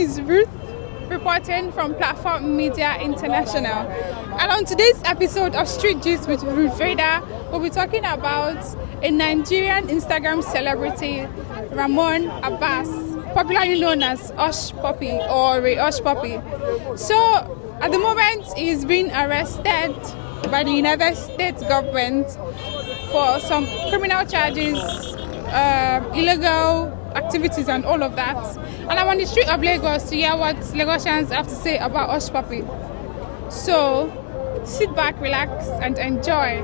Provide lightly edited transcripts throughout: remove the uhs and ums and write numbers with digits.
is Ruth, reporting from Platform Media International. And on today's episode of Street Gist with Ruth Vader, we'll be talking about a Nigerian Instagram celebrity, Ramon Abbas, popularly known as Hushpuppi or Hushpuppi. So, at the moment, he's being arrested by the United States government for some criminal charges, illegal activities and all of that. And I'm on the street of Lagos to hear what Lagosians have to say about Hushpuppi. So sit back, relax and enjoy.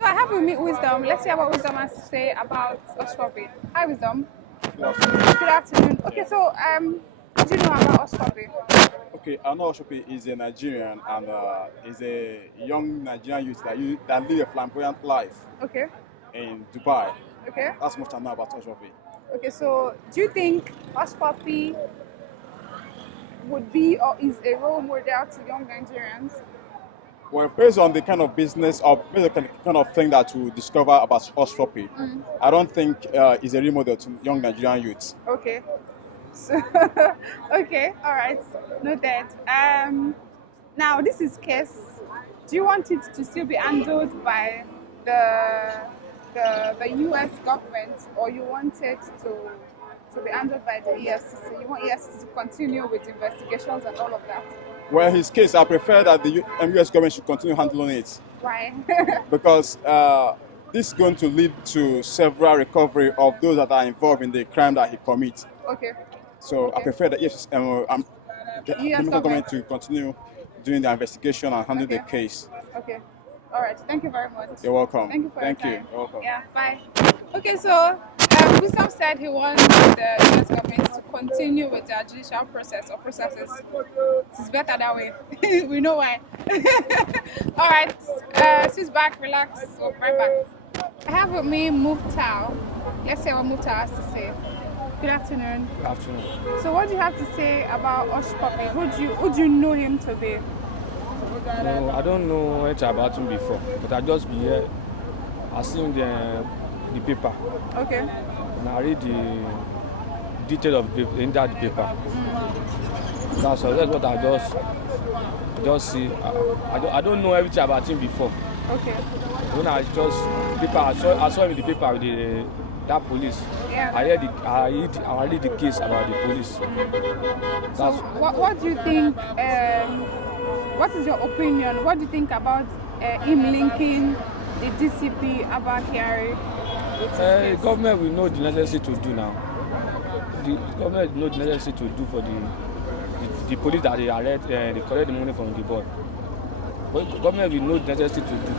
So I have with me Wisdom. Let's hear what Wisdom has to say about Hushpuppi. Hi Wisdom. Good afternoon. Okay, so what do you know about Hushpuppi? Okay, I know Hushpuppi is a Nigerian and is a young Nigerian youth that live a flamboyant life. Okay. In Dubai. Okay. That's much I know about Hushpuppi. Okay, so do you think Hushpuppi would be or is a role model to young Nigerians? Well, based on the kind of business or based on the kind of thing that you discover about Hushpuppi, I don't think it's a role model to young Nigerian youths. Okay. So, okay, all right, noted. Now this is case. Do you want it to still be handled by the U.S. government, or you want it to be handled by the EFCC? You want EFCC to continue with investigations and all of that? Well, in his case, I prefer that the U.S. government should continue handling it. Why? Because this is going to lead to several recovery of those that are involved in the crime that he commits. Okay. So okay. I prefer the US government to continue doing the investigation and handle the case. Okay. All right. Thank you very much. You're welcome. Thank you for your time. You're welcome. Yeah. Bye. Okay. So Wisdom said he wants the US government to continue with their judicial process or processes. It's better that way. We know why. All right. Sit back, relax. We'll be right back. I have with me Muftau. Let's see what Muftau has to say. Good afternoon. Good afternoon. So what do you have to say about Hushpuppi? Who do you know him to be? No, I don't know much about him before, but I just be here. I seen the paper. Okay. And I read the detail of in that paper. That's what I just see. I don't know everything about him before. Okay. When I just paper, I saw him in the paper with that police. Yeah. I read the case about the police. So what do you think? What is your opinion? What do you think about him linking the DCP Abba Kyari? The government will know the necessary to do now. The government will know the necessary to do for the police that they arrest, they collect the money from the boy. But the government will know the necessary to do.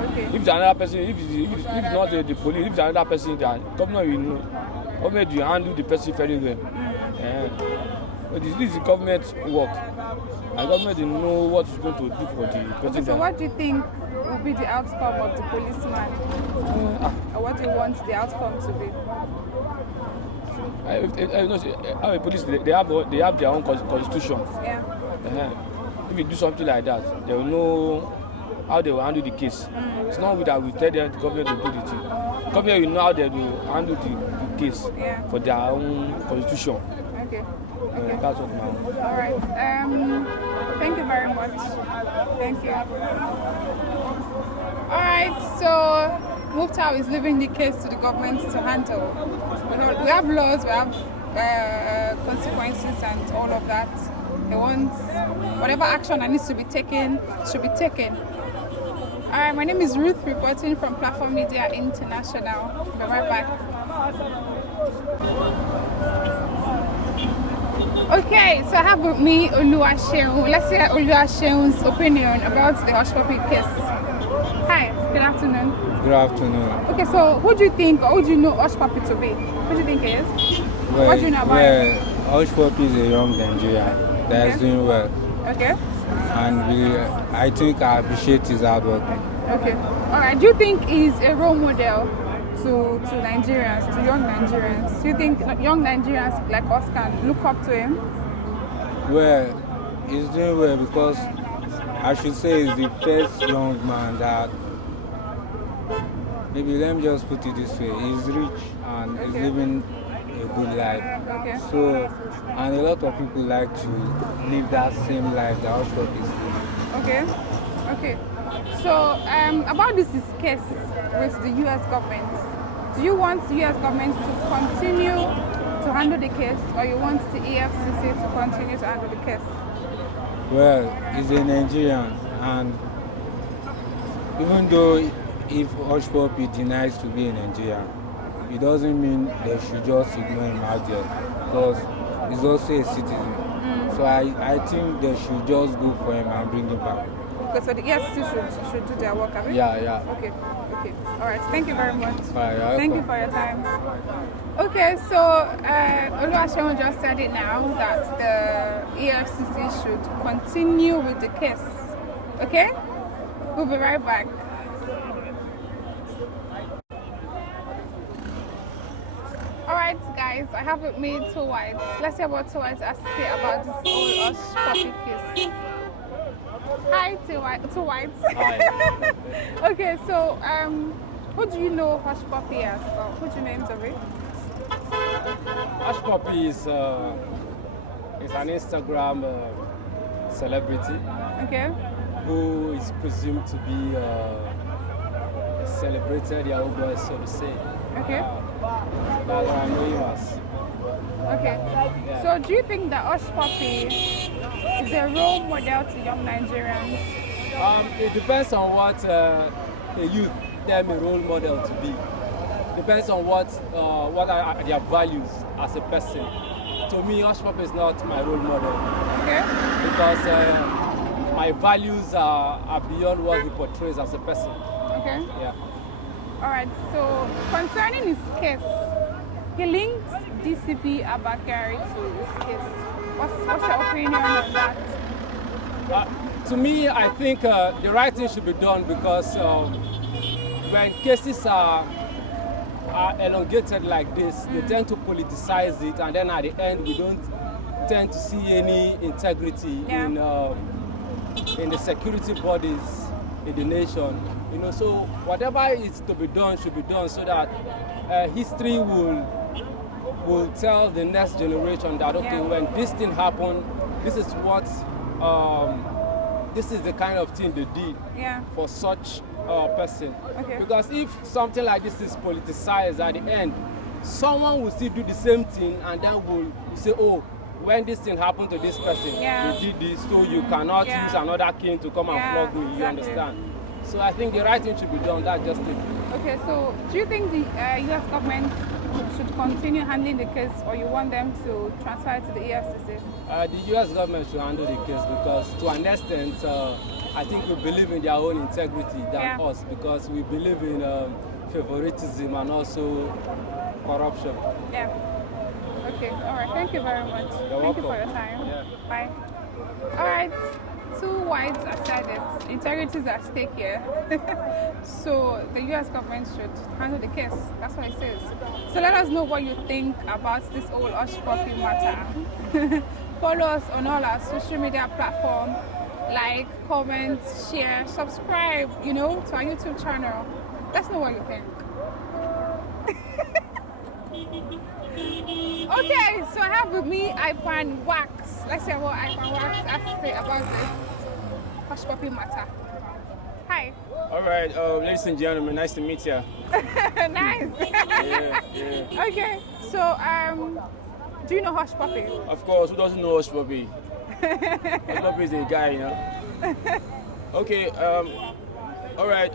Okay. If another person, if not the police, if another person, the government will know. Government will handle the person very well. But this is the government work. And government will know what is going to do for the person. Okay, so what do you think will be the outcome of the policeman? Or what do you want the outcome to be? Police, they have their own constitution. Yeah. If you do something like that, they will know how they will handle the case. It's not that we tell them the government to do the thing. The government will know how they will handle the case for their own constitution. Okay. That's what now. All right. Thank you very much. Thank you. All right. So Muftau is leaving the case to the government to handle. We have laws. We have consequences and all of that. They want whatever action that needs to be taken should be taken. All right. My name is Ruth, reporting from Platform Media International. I'll be right back. Okay, so I have with me Oluwaseun. Let's hear Oluwaseun's opinion about the Hushpuppi case. Hi, good afternoon. Good afternoon. Okay, so who do you think, or who do you know Hushpuppi to be? Who do you think he is? What do you know about him? Hushpuppi is a young Nigerian that is doing well. Okay. And I think I appreciate his hard work. Okay. All right, do you think he's a role model to Nigerians, to young Nigerians? Do you think young Nigerians like us can look up to him? Well, he's doing well because I should say he's the first young man that, maybe let me just put it this way, he's rich and he's living a good life. Okay. So, and a lot of people like to live that same life that Hushpuppi is living. Okay. Okay. So, about this case with the U.S. government, do you want the U.S. government to continue to handle the case, or you want the EFCC to continue to handle the case? Well, he's a Nigerian, and even though if Hushpuppi denies to be a Nigerian, it doesn't mean they should just ignore him out there, because he's also a citizen. So I think they should just go for him and bring him back. Okay, so the EFCC should do their work, have you? Yeah. Okay. All right. Thank you very much. Bye, Thank you for your time. Okay, so Oluwaseun just said it now that the EFCC should continue with the case. Okay? We'll be right back. Alright guys, I have with me two whites. Let's hear what two whites has to say about this whole Hushpuppi case. Hi, two whites. Hi. Okay, so who do you know Hushpuppi as? Or who do you know him to be? Hushpuppi is an Instagram celebrity Okay. who is presumed to be a celebrated Yahoo boy, so to say. Okay. That's what I know him as. Okay. So do you think that Hushpuppi is a role model to young Nigerians? It depends on what a youth them a role model to be. Depends on what are their values as a person. To me, Hushpuppi is not my role model Okay. because my values are beyond what he portrays as a person. Okay. Yeah. All right. So concerning his case, he linked DCP Abba Kyari to his case. What's your opinion on that? To me, I think the right thing should be done because when cases are elongated like this, they tend to politicize it, and then at the end, we don't tend to see any integrity in the security bodies in the nation. You know, so whatever is to be done should be done so that history will tell the next generation that okay, when this thing happened, this is what this is the kind of thing they did for such a person. Okay. Because if something like this is politicized at the end, someone will still do the same thing and then will say, oh, when this thing happened to this person, you did this, so you cannot use another king to come and flog me, you understand? So I think the right thing should be done, that's just it. Okay, so do you think the US government should continue handling the case, or you want them to transfer it to the EFCC? The US government should handle the case because to an extent, I think we believe in their own integrity than us because we believe in favoritism and also corruption. Yeah. Okay, all right. Thank you very much. You're Thank you welcome. for your time. Yeah. Bye. All right. Two whites have said it. Integrity is at stake here. So the US government should handle the case. That's what it says. So let us know what you think about this whole Hushpuppi matter. Follow us on all our social media platforms. Like, comment, share, subscribe, to our YouTube channel. Let us know what you think. Okay, so I have with me Ipan Wax. Let's hear what Ipan Wax has to say about this Hushpuppi matter. Hi. All right, ladies and gentlemen, nice to meet you. Nice. Yeah. Okay, so do you know Hushpuppi? Of course, who doesn't know Hushpuppi? Hushpuppi is a guy, you know. Okay, all right,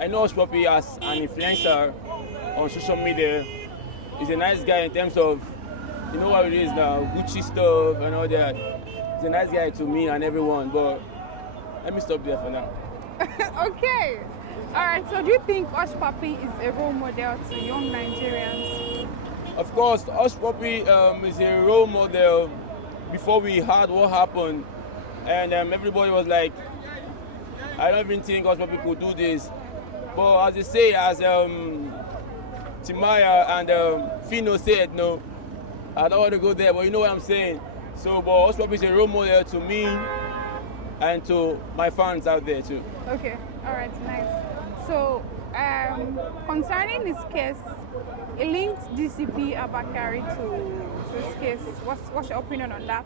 I know Hushpuppi as an influencer on social media. He's a nice guy in terms of, you know what it is now, Gucci stuff and all that. He's a nice guy to me and everyone, but let me stop there for now. Okay. All right, so do you think Hushpuppi is a role model to young Nigerians? Of course, Hushpuppi is a role model. Before we heard what happened, and everybody was like, I don't even think Hushpuppi could do this. But as they say, as Timaya and Fino said, no, I don't want to go there, but you know what I'm saying. So, but Hushpuppi is a role model to me and to my fans out there too. Okay, all right, nice. So Concerning his case, it linked DCP Abba Kyari to his case. What's your opinion on that?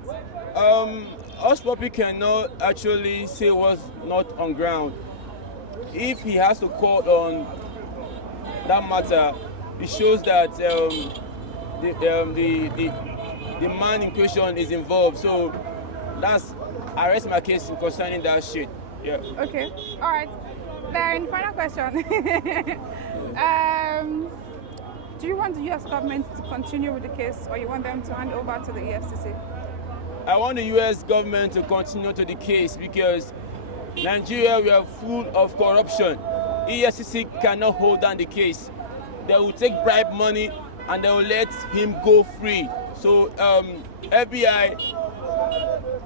Hushpuppi cannot actually say what's not on ground. If he has to court on that matter, it shows that the man in question is involved. So I rest my case concerning that shit. Yeah. Okay. All right. Then final question. Do you want the U.S. government to continue with the case, or you want them to hand over to the EFCC? I want the U.S. government to continue to the case because Nigeria, we are full of corruption. EFCC cannot hold down the case. They will take bribe money and they will let him go free. So FBI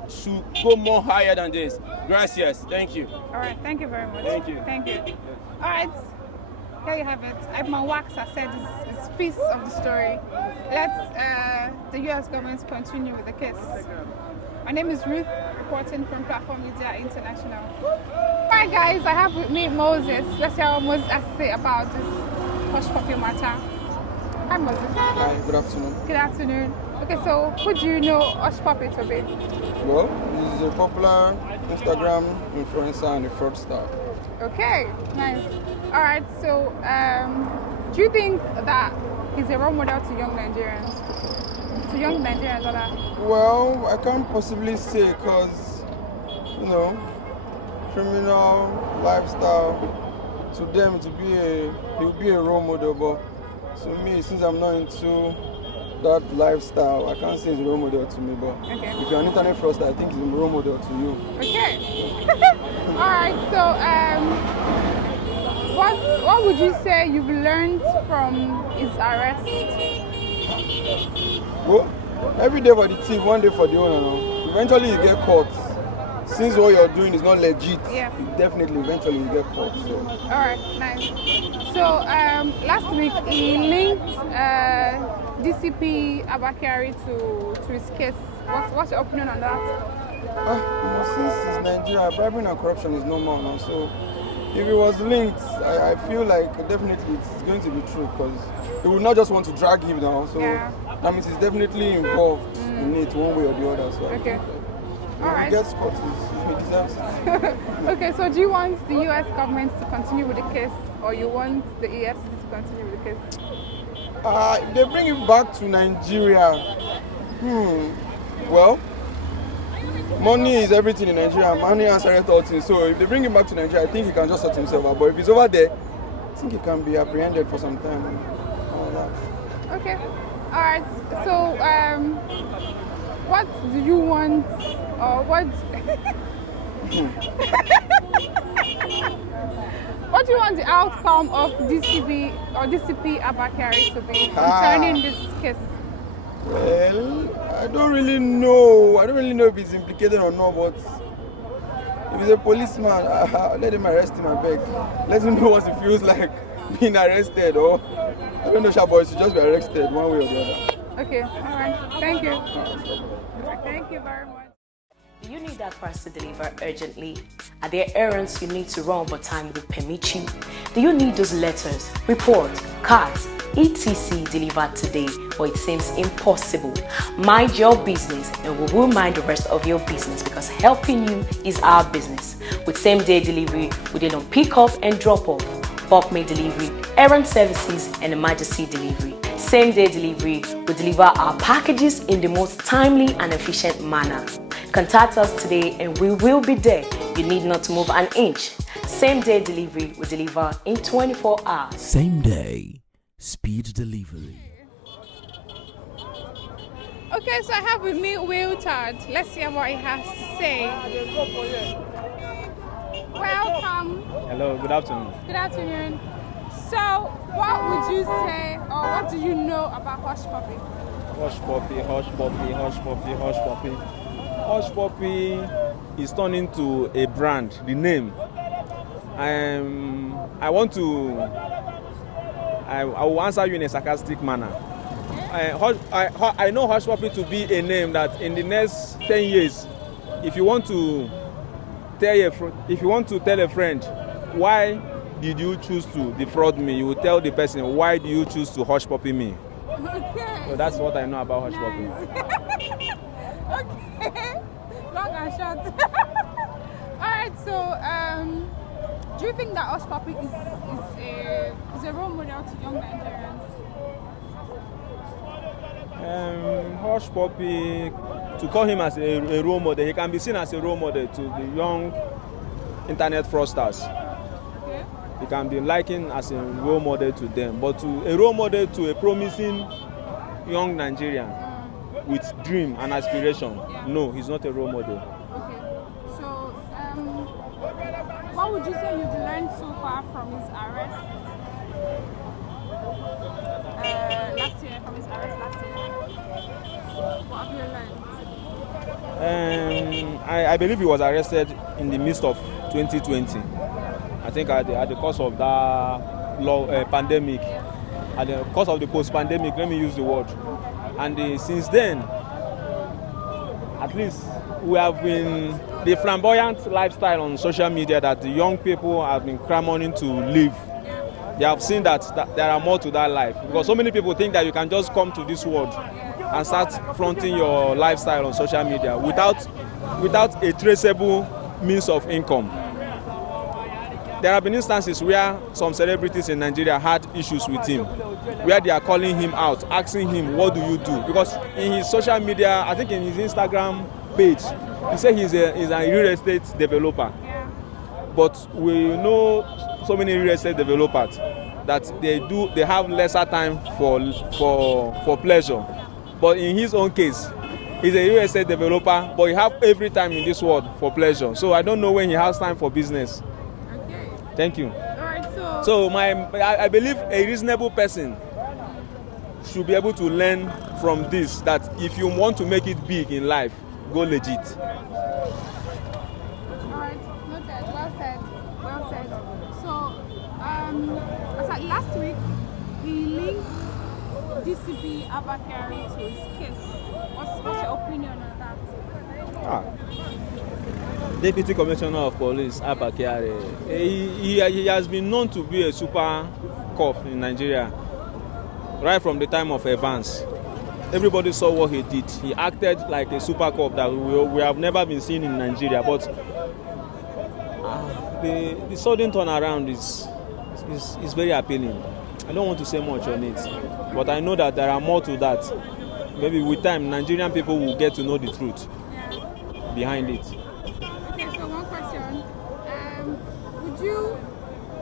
should go more higher than this. Gracias. Thank you. All right. Thank you very much. Thank you. Thank you. All right. There you have it. Edmund Wax has said his piece of the story. Let the U.S. government continue with the case. My name is Ruth, reporting from Platform Media International. Hi guys, I have with me Moses. Let's hear what Moses has to say about this Hushpuppi matter. Hi Moses. Hi, good afternoon. Good afternoon. Okay, so who do you know Hushpuppi to be? Well, he's a popular Instagram influencer and a fraudster. Okay, nice. All right, so do you think that he's a role model to young Nigerians? To young Nigerians, or that? Well, I can't possibly say because, criminal lifestyle, to them he'll be a role model, but to me, since I'm not into that lifestyle, I can't say he's a role model to me, but Okay. if you're an internet fraudster, I think he's a role model to you. Okay. All right, so what would you say you've learned from his arrest? Well, every day for the thief, one day for the owner. No? Eventually you get caught. Since what you're doing is not legit, Yeah. definitely eventually you get caught. So. All right, nice. So last week he linked DCP Abba Kyari to his case. What's your opinion on that? Since it's Nigeria, bribing and corruption is normal now. So if it was linked, I feel like definitely it's going to be true because they would not just want to drag him now. So Yeah. that means he's definitely involved in it one way or the other. So Okay. if All he right. gets caught, he deserves it. Okay, so do you want the U.S. government to continue with the case, or you want the EFCC to continue with the case? If they bring him back to Nigeria, well, money is everything in Nigeria. Money answers all things. So if they bring him back to Nigeria, I think he can just sort himself out. But if he's over there, I think he can be apprehended for some time. All that. Okay. All right. So, what do you want, or what? What do you want the outcome of DCP Abba Kyari to be concerning this case? Well, I don't really know. I don't really know if he's implicated or not. But if he's a policeman, let him arrest him. I beg. Let him know what it feels like being arrested. Or I don't know, Shabo, he should just be arrested one way or the other. Okay. All right. Thank you. Thank you very much. Do you need that parcel delivered urgently? Are there errands you need to run but time will permit you? Do you need those letters, report, cards, etc. delivered today, but it seems impossible? Mind your business and we will mind the rest of your business because helping you is our business. With same-day delivery, we did on pick-up and drop-off, bulk-made delivery, errand services, and emergency delivery. Same-day delivery, we deliver our packages in the most timely and efficient manner. Contact us today and we will be there. You need not to move an inch. Same-day delivery, we deliver in 24 hours. Same day, speed delivery. Okay, so I have with me Wiltard. Let's hear what he has to say. Welcome. Hello, good afternoon. Good afternoon. So, what would you say, or what do you know about Hushpuppi? Hushpuppi, Hushpuppi, Hushpuppi, Hushpuppi. Hushpuppi is turned into a brand, the name. I will answer you in a sarcastic manner. I know Hushpuppi to be a name that in the next 10 years, if you want to tell a friend why did you choose to defraud me? You will tell the person, why do you choose to Hushpuppi me? Okay. So that's what I know about Hushpuppi. Okay. Long and short. All right. So, do you think that Hushpuppi is a role model to young Nigerians? Hushpuppi, to call him as a role model, he can be seen as a role model to the young internet fraudsters. Okay. He can be likened as a role model to them, but to a role model to a promising young Nigerian with dream and aspiration, no, he's not a role model. Okay. So, what would you say you've learned so far from his arrest? Last year, from his arrest last year. What have you learned? I believe he was arrested in the midst of 2020. I think at the course of that pandemic, at the course of the post-pandemic, let me use the word. And since then, at least we have been the flamboyant lifestyle on social media that the young people have been clamoring to live. They have seen that there are more to that life, because so many people think that you can just come to this world and start flaunting your lifestyle on social media without a traceable means of income. There have been instances where some celebrities in Nigeria had issues with him, where they are calling him out, asking him, what do you do? Because in his social media, I think in his Instagram page, he said he's a real estate developer. But we know so many real estate developers that they have lesser time for pleasure. But in his own case, he's a real estate developer, but he have every time in this world for pleasure. So I don't know when he has time for business. Okay. Thank you. All right. So I believe a reasonable person should be able to learn from this, that if you want to make it big in life, go legit. Last week, he linked DCP Abba Kyari to his case. What's your opinion on that? Deputy Commissioner of Police Abba Kyari, he has been known to be a super cop in Nigeria right from the time of Evans. Everybody saw what he did. He acted like a super cop that we have never been seen in Nigeria. But the sudden turnaround is very appealing. I don't want to say much on it, but I know that there are more to that. Maybe with time, Nigerian people will get to know the truth behind it. Okay, so one question.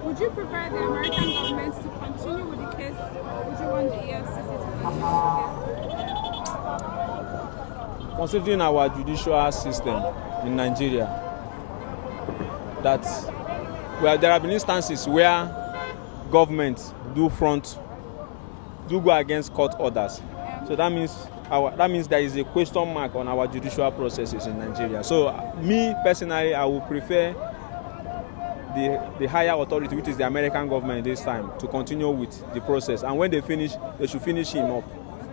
Would you prefer the American government to continue with the case, or would you want the EFCC to continue with the case? Considering our judicial system in Nigeria, that there have been instances where government do go against court orders. So that means there is a question mark on our judicial processes in Nigeria. So me personally, I would prefer the higher authority, which is the American government this time, to continue with the process. And when they finish, they should finish him up.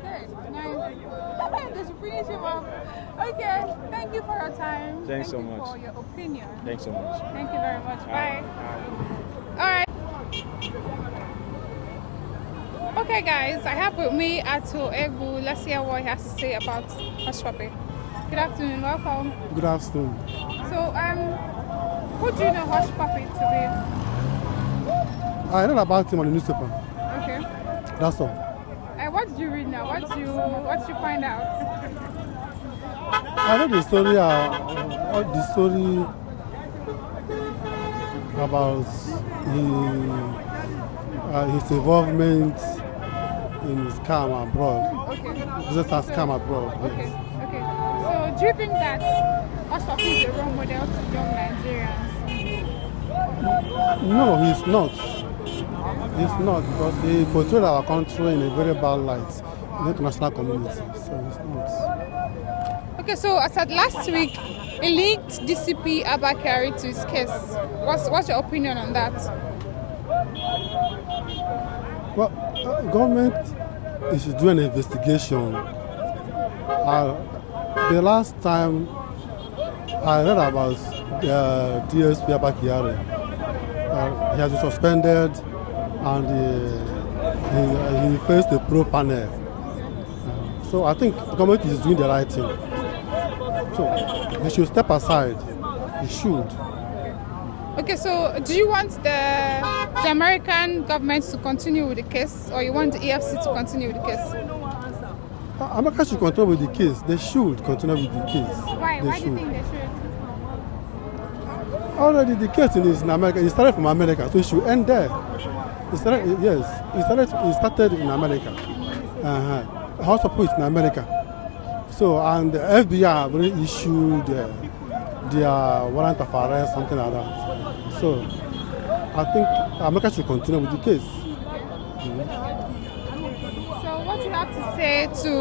Okay, nice. They should finish him up. Okay, thank you for your time. Thanks so much. much. For your opinion. Thanks so much. Thank you very much. Bye. All right. Okay, guys, I have with me Ato Egbu. Let's hear what he has to say about Hushpuppi. Good afternoon. Welcome. Good afternoon. So, who do you know Hushpuppi to be? I read about him on the newspaper. Okay. That's all. What did you read now? What did you find out? I read the story. About his involvement in scam abroad. Okay. Business and scam abroad. Okay. Okay. So, do you think that Hushpuppi is a role model to young Nigerians? No, he's not. He's not, because he portrayed our country in a very bad light in the international community. So he's not. Okay, so as at last week, he linked DCP Abba Kyari to his case. What's your opinion on that? Well, government should do an investigation. The last time I read about DSP Abba Kyari, he has been suspended, and he faced a pro panel. So I think the government is doing the right thing. So they should step aside. They should. Okay, so do you want the American government to continue with the case, or you want the EFC to continue with the case? America should continue with the case. They should continue with the case. Why? They Why do you should. think they should? Already the case is in America. It started from America, so it should end there. It started in America. Hushpuppi is in America. So, and the FBI have already issued their warrant of arrest, something like that. So, I think America should continue with the case. So what do you have to say to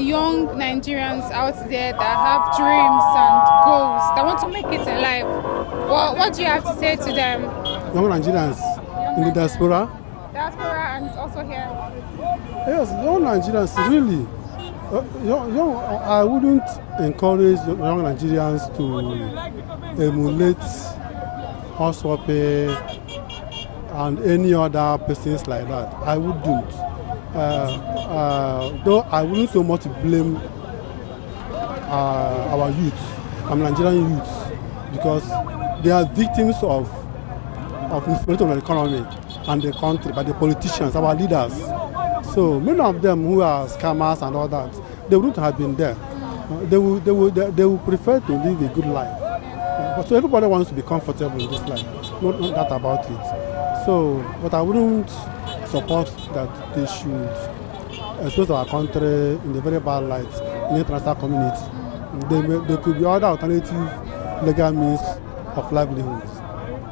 young Nigerians out there that have dreams and goals, that want to make it in life? What do you have to say to them? Young Nigerians in the diaspora? Diaspora and also here. Yes, young Nigerians, really. I wouldn't encourage young Nigerians to emulate Hushpuppi and any other persons like that. I wouldn't. Though I wouldn't so much blame our youth, Nigerian youth, because they are victims of instability of the economy and the country by the politicians, our leaders. So many of them who are scammers and all that, they wouldn't have been there. They will prefer to live a good life. So everybody wants to be comfortable in this life, not that about it. So, but I wouldn't support that they should expose our country in a very bad light in the international community. There could be other alternative legal means of livelihoods.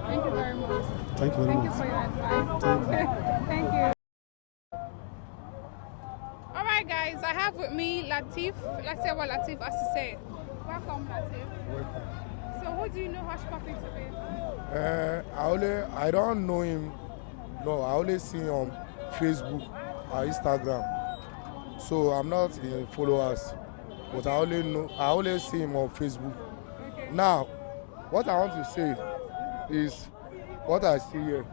Thank you very much. Thank you very much. Thank you for your advice. Thank you. All right, guys, I have with me Latif. Let's see what Latif has to say. Welcome, Latif. Welcome. So, who do you know Hushpuppi to be? I don't know him. No, I only see him on Facebook or Instagram. So I'm not in followers, but I only see him on Facebook. Okay. Now, what I want to say is what I see here.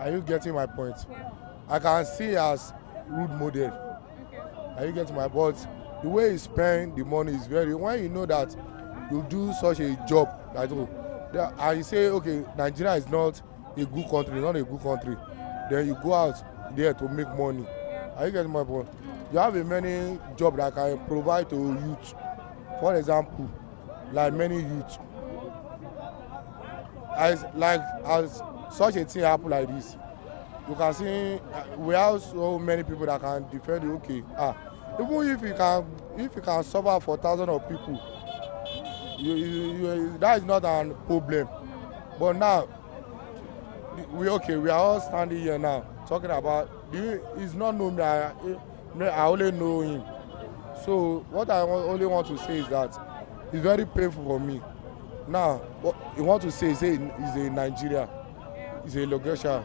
Are you getting my point? Yeah. I can see as rude model. Okay. Are you getting my point? The way he spend the money is very. When you know that you do such a job, like, and you say, okay, Nigeria is not a good country, not a good country. Then you go out there to make money. Are you getting my point? You have a many jobs that can provide to youth. For example, like many youth. As such a thing happen like this, you can see we have so many people that can defend it. Okay, even if you can suffer for thousands of people, that is not a problem. But now we are all standing here now talking about he's not know me. I only know him. So what I only want to say is that it's very painful for me. Now what he want to say is he's a Nigeria, he's a Lagosha,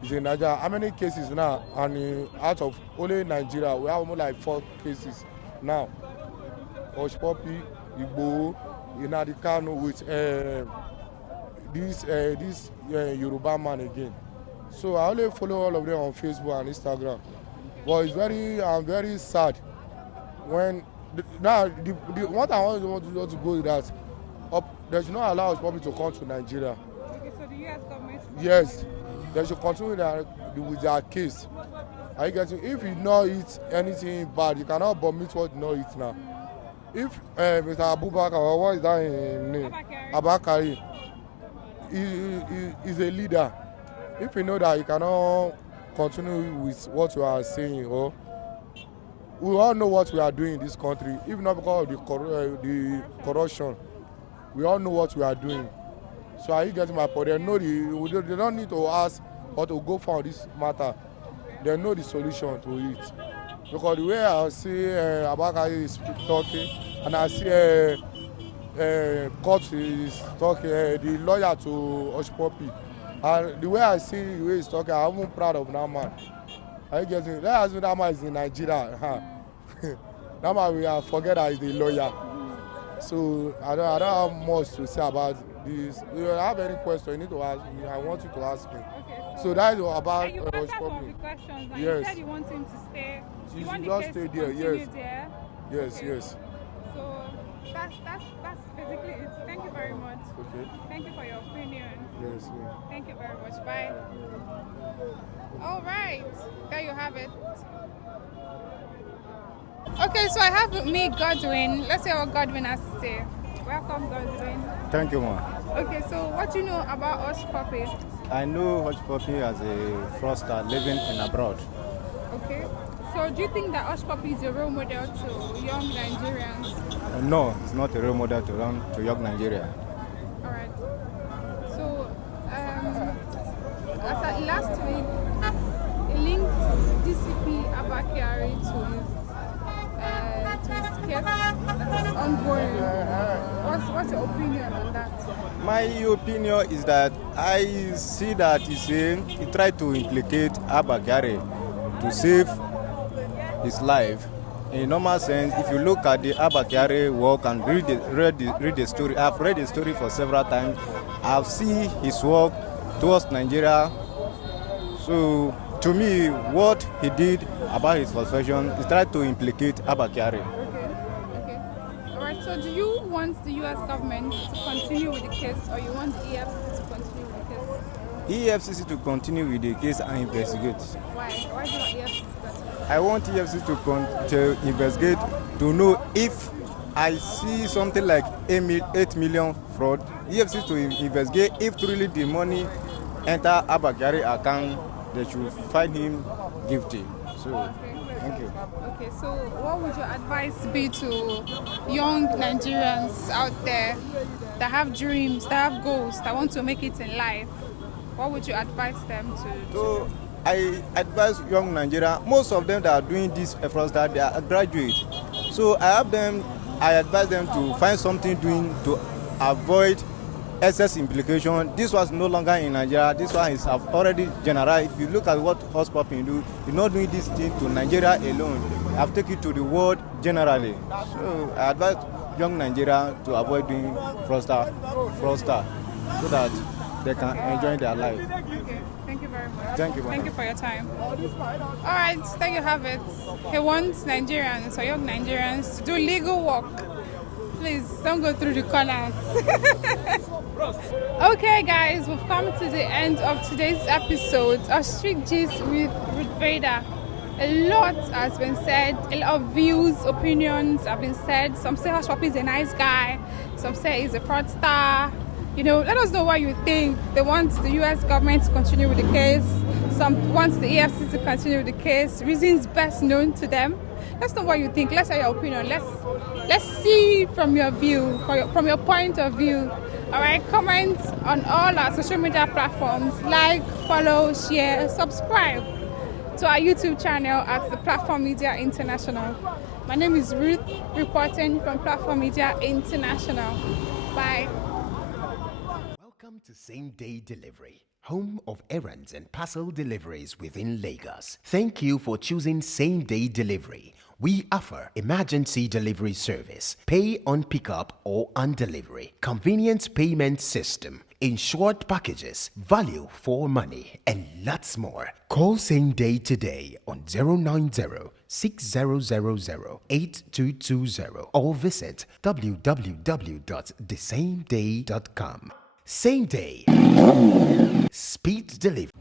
he's a Nigeria. How many cases now? And out of only Nigeria, we have almost like 4 cases now. Hushpuppi, Igbo, Inadi Kanu with this Yoruba man again. So I only follow all of them on Facebook and Instagram. But I'm very sad when what I want to go is that they should not allow Hushpuppi to come to Nigeria. Okay, so the US government should... Yes, they should continue with their case. Are you getting? If you not eat anything bad, you cannot vomit what you not eat now. If Mr. Abubakar, or what is that name? Abba Kyari, is a leader. If you know that you cannot continue with what you are saying, or we all know what we are doing in this country, if not because of the corruption, we all know what we are doing. So are you getting my point? They don't need to ask or to go for this matter. They know the solution to it. Because the way I see Abba is talking, and I see court is talking, the lawyer to Hushpuppi, and the way I see the way he's talking, I'm even proud of that man. Are you getting? Let's assume that man is in Nigeria. That man we forget that he's the lawyer. So I don't have much to say about this. If you have any question, you need to ask me. I want you to ask me. Okay. So that is about And you answered some of the Hushpuppi. questions. And Yes. you said you want him to stay. She You want should the just case stay to there, continue yes. there. Yes, Okay. yes. So that's basically it. Thank you very much. Okay. Thank you for your opinion. Yes, yeah. Thank you very much. Bye. All right. There you have it. Okay, so I have with me Godwin. Let's hear what Godwin has to say. Welcome, Godwin. Thank you, ma. Okay, so what do you know about Hushpuppi? I know Hushpuppi as a fraudster living in abroad. Okay. So do you think that Hushpuppi is a role model to young Nigerians? No, it's not a role model to young Nigeria. All right. So, as at last week, he linked DCP Abba Kyari to his case that is ongoing. What's your opinion on that? My opinion is that I see that he tried to implicate Abba Kyari to save his life. In a normal sense, if you look at the Abba Kyari work and read the story, I've read the story for several times. I've seen his work towards Nigeria. So, to me, what he did about his profession is tried to implicate Abba Kyari. Okay. All right. So, do you want the U.S. government to continue with the case, or you want the EFCC to continue with the case? EFCC to continue with the case and investigate. Why? Why do you want EFCC to continue? I want EFCC to investigate to know if I see something like 8 million fraud. EFCC to investigate if truly the money enter Abba Kyari account, they should find him guilty. So, thank you. Okay, so what would your advice be to young Nigerians out there that have dreams, that have goals, that want to make it in life? What would you advise them to do? So, I advise young Nigeria, most of them that are doing this efforts, that they are graduates. So I advise them to find something doing to avoid excess implication. This was no longer in Nigeria. This one is already general. If you look at what Hushpuppi do, you're not doing this thing to Nigeria alone. I've taken it to the world generally. So I advise young Nigeria to avoid doing fraudster, so that they can enjoy their life. Okay, thank you very much. Thank you. Thank you for your time. All right, there you have it. He wants Nigerians or young Nigerians to do legal work. Please don't go through the corners. Okay, guys, we've come to the end of today's episode of Street Gist with Vader. A lot has been said, a lot of views, opinions have been said. Some say Hushpuppi is a nice guy, some say he's a fraudster. You know, let us know what you think. They want the US government to continue with the case. Some want the EFCC to continue with the case. Reasons best known to them. Let's know what you think. Let's hear your opinion. Let's see from your view, from your point of view. All right, comment on all our social media platforms. Like, follow, share, subscribe to our YouTube channel at the Platform Media International. My name is Ruth, reporting from Platform Media International. Bye. Welcome to Same Day Delivery, home of errands and parcel deliveries within Lagos. Thank you for choosing Same Day Delivery. We offer emergency delivery service, pay on pickup or on delivery, convenient payment system, insured packages, value for money, and lots more. Call Same Day today on 090-6000-8220 or visit www.thesameday.com. Same Day. Speed delivery.